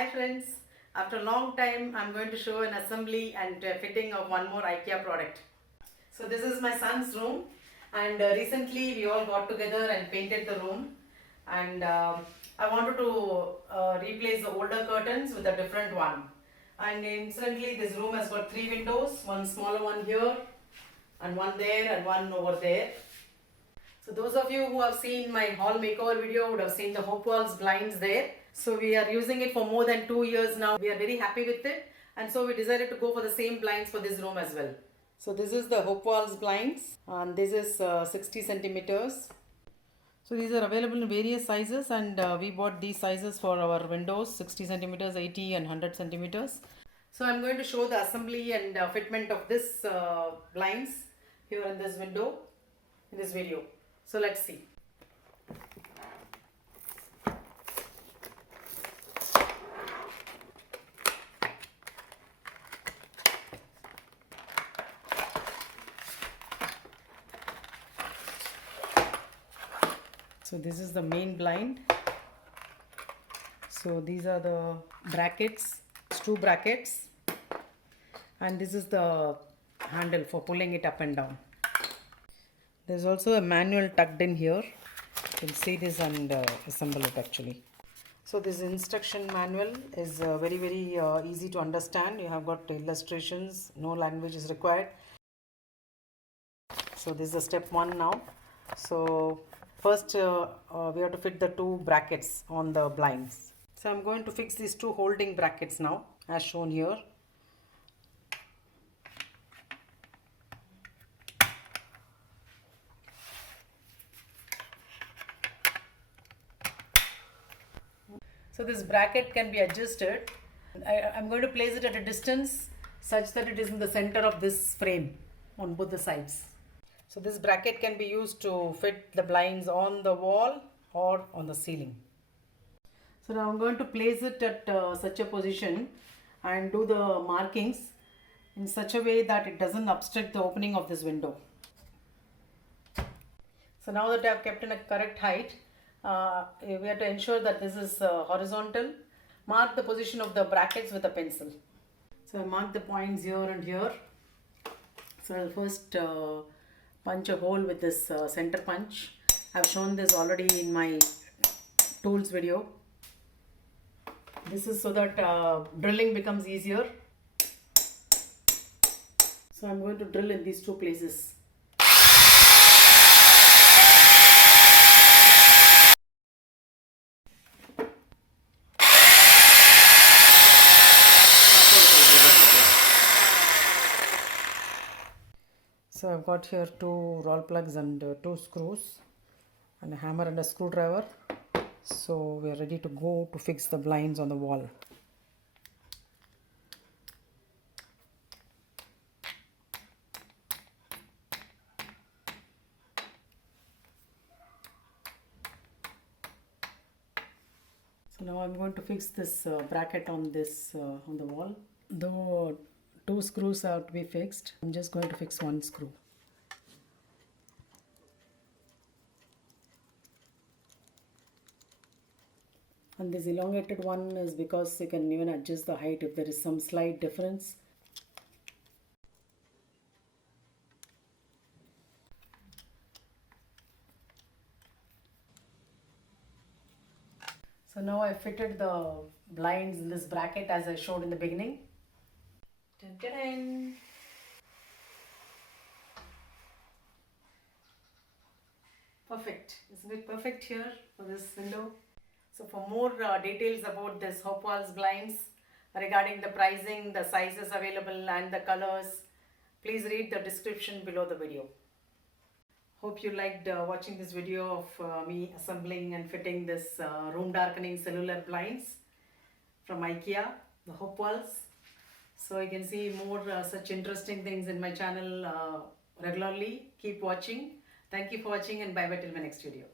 Hi friends, after a long time I'm going to show an assembly and fitting of one more IKEA product. So this is my son's room, and recently we all got together and painted the room, and I wanted to replace the older curtains with a different one. And incidentally this room has got 3 windows, one smaller one here and one there and one over there. So those of you who have seen my hall makeover video would have seen the Hoppvals blinds there. So we are using it for more than 2 years now. We are very happy with it, and so we decided to go for the same blinds for this room as well. So this is the Hoppvals blinds, and this is 60 centimeters. So these are available in various sizes, and we bought these sizes for our windows: 60 centimeters, 80 and 100 centimeters. So I'm going to show the assembly and fitment of this blinds here in this window in this video. So let's see. So this is the main blind. So these are the brackets, 2 brackets, and this is the handle for pulling it up and down. There's also a manual tucked in here. You can see this and assemble it actually. So this instruction manual is very easy to understand. You have got illustrations, no language is required. So this is the step 1 now. So first we have to fit the 2 brackets on the blinds. So I'm going to fix these 2 holding brackets now as shown here. So this bracket can be adjusted. I'm going to place it at a distance such that it is in the center of this frame on both the sides. So this bracket can be used to fit the blinds on the wall or on the ceiling. So now I'm going to place it at such a position and do the markings in such a way that it doesn't obstruct the opening of this window. So now that I have kept in a correct height, we have to ensure that this is horizontal. Mark the position of the brackets with a pencil. So I mark the points here and here. So I'll first punch a hole with this center punch. I've shown this already in my tools video. This is so that drilling becomes easier. So I'm going to drill in these 2 places. So I've got here 2 roll plugs and 2 screws and a hammer and a screwdriver. So we are ready to go to fix the blinds on the wall. So now I'm going to fix this bracket on this on the wall. The 2 screws have to be fixed. I'm just going to fix 1 screw. And this elongated one is because you can even adjust the height if there is some slight difference. So now I fitted the blinds in this bracket as I showed in the beginning. Dun, dun, dun. Perfect. Isn't it perfect here for this window? So for more details about this Hoppvals blinds regarding the pricing, the sizes available and the colors, please read the description below the video. Hope you liked watching this video of me assembling and fitting this room darkening cellular blinds from IKEA, the Hoppvals. So you can see more such interesting things in my channel regularly. Keep watching. Thank you for watching, and bye bye till my next video.